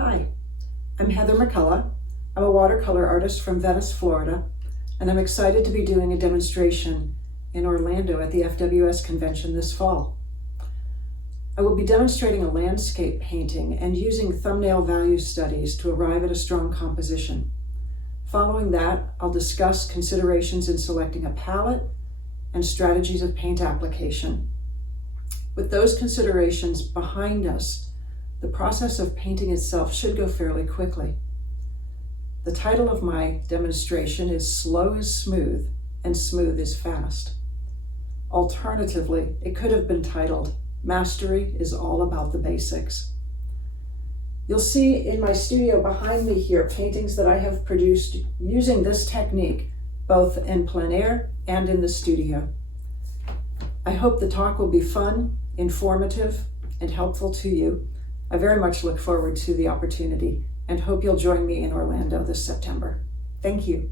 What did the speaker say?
Hi, I'm Heather McCullough. I'm a watercolor artist from Venice, Florida, and I'm excited to be doing a demonstration in Orlando at the FWS Convention this fall. I will be demonstrating a landscape painting and using thumbnail value studies to arrive at a strong composition. Following that, I'll discuss considerations in selecting a palette and strategies of paint application. With those considerations behind us, the process of painting itself should go fairly quickly. The title of my demonstration is Slow is Smooth and Smooth is Fast. Alternatively, it could have been titled Mastery is All About the Basics. You'll see in my studio behind me here paintings that I have produced using this technique, both in plein air and in the studio. I hope the talk will be fun, informative, and helpful to you. I very much look forward to the opportunity and hope you'll join me in Orlando this September. Thank you.